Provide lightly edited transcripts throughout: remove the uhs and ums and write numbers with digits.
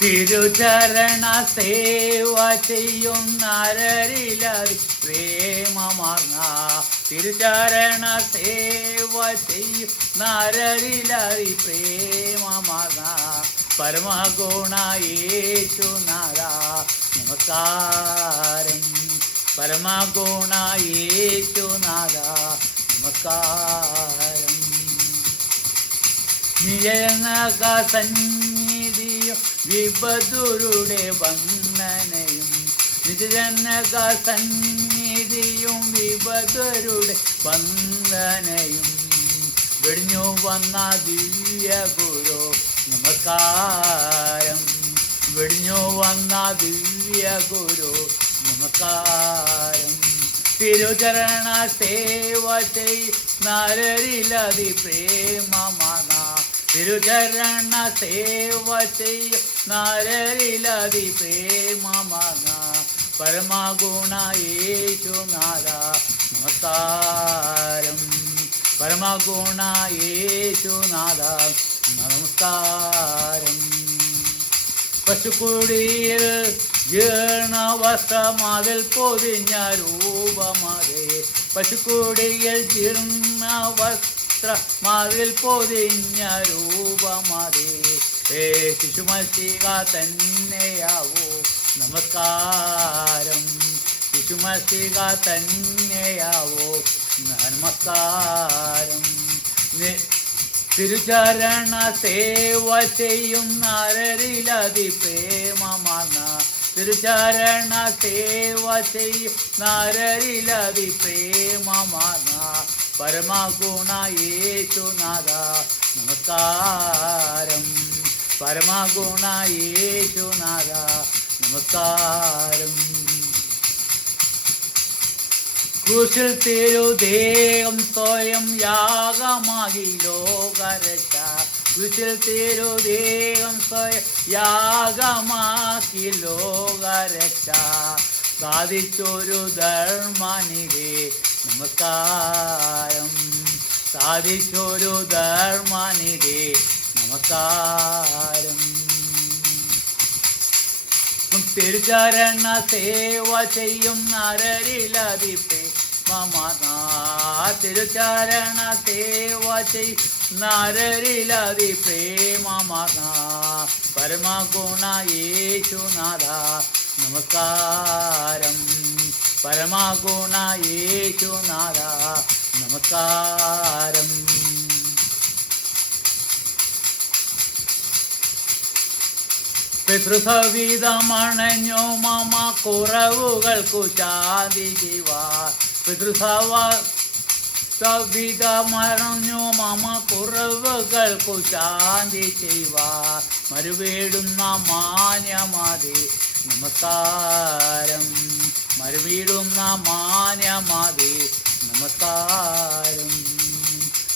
തിരുചരണ സേവ ചെയ്യുന്നരരിലതി പ്രേമമാർന്ന തിരുചരണ സേവ ചെയ്യുന്നരരിലതി പ്രേമമാർന്ന പരമഗുണ യേശുനാഥ നമസ്കാരം. പരമഗുണ യേശുനാഥ നമസ്കാരം. നിജനക സന്നിധിയും വിപതുരുടെ വന്ദനയും നിജനക സന്നിധിയും വിപതുരുടെ വന്ദനയും വെടിഞ്ഞു വന്ന ദിവ്യ ഗുരു നമസ്കാരം. വെടിഞ്ഞു വന്ന ദിവ്യ ഗുരു നമസ്കാരം. തിരുചരണ സേവ ചെയ്യുന്നരരിലതി പ്രേമമാന തിരുചരണ സേവ ചെയ്യുന്നരരിലതി പ്രേമമാന പരമഗുണ യേശുനാഥ നമസ്കാരം. പരമഗുണ യേശുനാഥ നമസ്കാരം. പശുക്കുടിയിൽ ജീർണവസ്ത്രമതിൽ പൊതിഞ്ഞ രൂപമതേ പശുക്കുടിയിൽ ജീർണവസ്ത്രമതിൽ പൊതിഞ്ഞ രൂപമതേ ശിശുമസിക തന്നെയാവോ നമസ്കാരം. ശിശുമസിക തന്നെയാവോ നമസ്കാരം. തിരുചരണ സേവ ചെയ്യുന്നരരിലതി പ്രേമമാർന്ന തിരുചരണ സേവ ചെയ്യുന്നരരിലതി പ്രേമമാർന്ന പരമഗുണ യേശുനാഥ നമസ്കാരം. പരമഗുണ യേശുനാഥ നമസ്കാരം. ക്രൂശിൽ തിരുദേഹം സ്വയം യാഗമാകി ലോകരക്ഷ ക്രൂശിൽ തിരുദേഹം സ്വയം യാഗമാക്കി ലോകരക്ഷ സാധിച്ചൊരു ധർമ്മനിധി നമസ്കാരം. സാധിച്ചൊരു ധർമ്മനിധി നമസ്കാരം. തിരുചരണ സേവ ചെയ്യുന്നരരിലതി പ്രേമമാർന്ന തിരുചരണ സേവ ചെയ്യുന്നരരിലതി പ്രേമമാർന്ന പരമഗുണ യേശുനാഥ നമസ്കാരം. പരമഗുണ യേശുനാഥ നമസ്കാരം. പിതൃസവിധമണഞ്ഞു മമ കുറവുകൾക്കു ശാന്തി ചെയ്യുവാൻ പിതൃസവിധമണഞ്ഞു മമ കുറവുകൾക്കു ശാന്തി ചെയ്യുവാൻ മരുവീടുന്ന മാന്യമാതി നമസ്കാരം. മരുവീടുന്ന മാന്യമാതി നമസ്കാരം.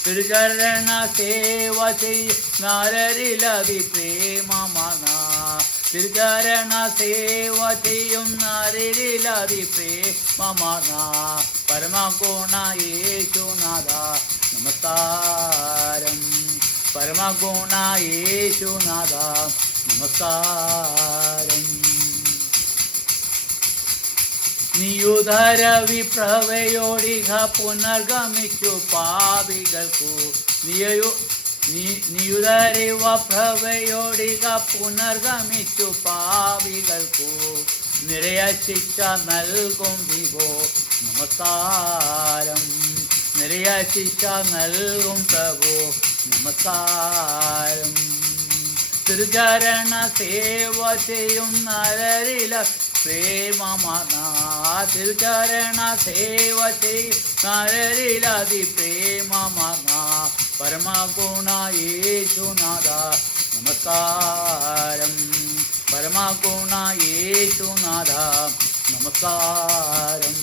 തിരുചരണ സേവ ചെയ്യുന്നരരിലതി പ്രേമമാർന്ന തിരുചരണ സേവ ചെയ്യുന്നരരിലതി പ്രേമമാർന്ന പരമഗുണ യേശുനാഥ നമസ്കാരം. പരമഗുണ യേശുനാഥ നമസ്കാരം. നിയുധര വിപ്രവയോടിക പുനർഗമിച്ചു പാപികൾക്കു നിയുധരിവ പ്രവയോടിക പുനർഗമിച്ചു പാപികൾക്കു നിരയ ശിക്ഷ നൽകും വിഭോ നമസ്കാരം. നിരയ ശിക്ഷ നൽകും പ്രഭു നമസ്കാരം. തിരുചരണ സേവ ചെയ്യുന്നരരില പ്രേമമാർന്ന തിരുചരണ സേവ ചെയ്യുന്നരരിലതി പ്രേമമാർന്ന പരമഗുണ യേശുനാഥ നമസ്കാരം. പരമഗുണ യേശുനാഥ നമസ്കാരം.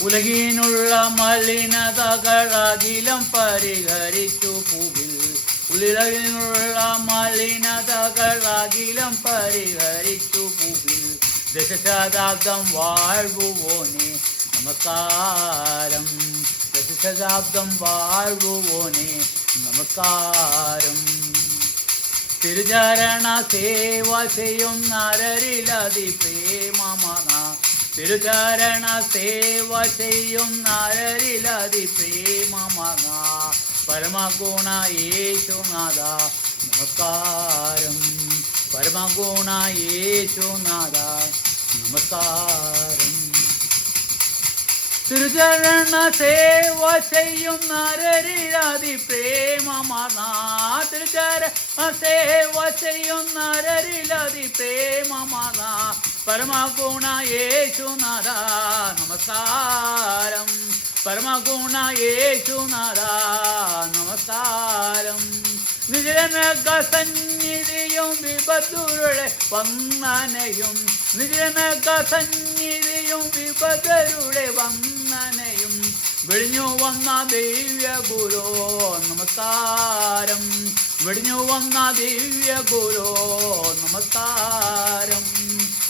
ഉലകിനുള്ള മലിനതകളകിലം പരിഹരിച്ചു പൂവിൽ ഉലകിനുള്ള മലിനതകളകിലം പരിഹരിച്ചു പൂവിൽ ദശശതാബ്ദം വാഴ്വുവോനെ നമസ്കാരം. ദശശതാബ്ദം വാഴ്വുവോനെ നമസ്കാരം. തിരുചരണ സേവ ചെയ്യുന്നരരിലതി പ്രേമമന തിരുചരണ സേവ ചെയ്യുന്നരരിലതി പ്രേമമന പരമഗുണ യേശുനാഥ നമസ്കാരം പരമഗുണ യേശുനാഥ നമസ്കാരം തിരുചരണ സേവ ചെയ്യുന്നരരിലതി പ്രേമമന തിരുചരണ സേവ ചെയ്യുന്നരരിലതി പ്രേമമന പരമഗുണ യേശുനാഥ നമസ്കാരം പരമഗുണ യേശുനാഥ നമസ്കാരം നിജനക സന്നിധിയും വിപത്തുരുടെ വന്ദനയും നിജനക സന്നിധിയും വിപതരുടെ വന്ദനയും വെടിഞ്ഞു വന്ന ദിവ്യ ഗുരു നമസ്കാരം വെടിഞ്ഞു വന്ന ദിവ്യ ഗുരു നമസ്കാരം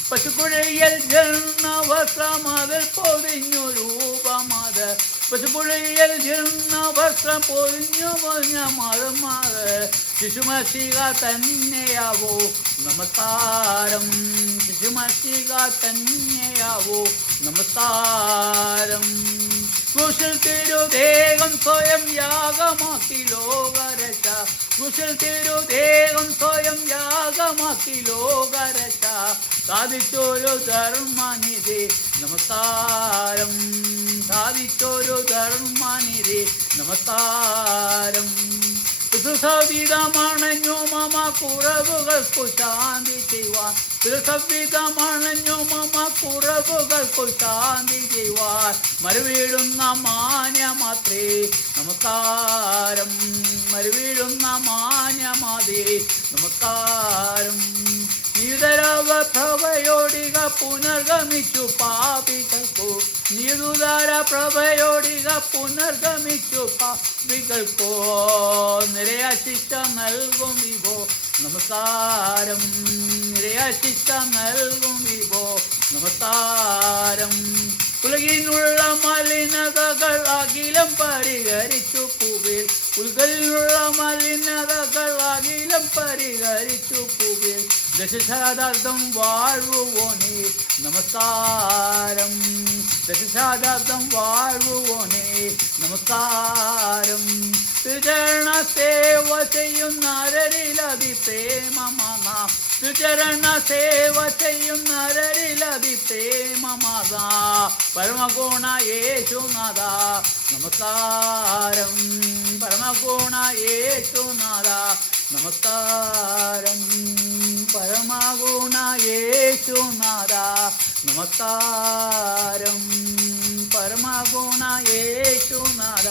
പശുക്കുഴയിൽ ജന്മവസ്ത്രം അതിൽ പൊതിഞ്ഞു രൂപമത് പശുക്കുഴയിൽ ജന്മവസ്ത്രം പൊതിഞ്ഞു പൊതിഞ്ഞ മതമത് ശിശുമസിക തന്നെയാവോ നമസ്കാരം ശിശുമസിക തന്നെയാവോ നമസ്കാരം കുശൽ തിരുദേഹം സ്വയം യാഗമാക്കി ലോകരക്ഷ കുശൽ തിരുദേഹം സ്വയം യാഗമാക്കി ലോകരക്ഷ സാധിച്ചൊരു ധർമ്മനിധി നമസ്കാരം സാധിച്ചൊരു ധർമ്മനിധി നമസ്കാരം സവിധമണഞ്ഞു മമ കുറവുകൾക്കു ശാന്തി ചെയ്യുവാൻ സവിധമണഞ്ഞു മമ കുറവുകൾക്കു ശാന്തി ചെയ്യുവാൻ മരുവീഴുന്ന മാന്യമാത്രേ നമസ്കാരം മരുവീഴുന്ന മാന്യമാതേ നമസ്കാരം നീതരവ പ്രഭയോടിക പുനർഗമിച്ചു പാപികൾക്കു നീതുതര പ്രഭയോടിക പുനർഗമിച്ചു പാപികൾക്കോ നിരയ ശിക്ഷ നൽകും വിഭോ നമസ്കാരം നിരയ ശിക്ഷ നൽകും വിഭോ നമസ്കാരം ഉലകിനുള്ള മലിനതകൾ അഖിലം പരിഹരിച്ചു പൂവിൽ ഉലകിലുള്ള മലിനതകൾ അഖിലം പരിഹരിച്ചു പൂവിൽ ദശശതാബ്ദം വാഴുവോനെ നമസ്കാരം ദശശതാബ്ദം വാഴുവോനെ നമസ്കാരം തിരുചരണ സേവ ചെയ്യുന്നരരിലതി പ്രേമമന തിരുചരണ സേവ ചെയ്യുന്നരരിലതി പ്രേമമന പരമഗുണ യേശുനാഥ നമസ്കാരം പരമഗുണ യേശുനാഥ നമസ്കാരം പരമഗുണ യേശുനാഥ നമസ്കാരം പരമഗുണ യേശുനാഥ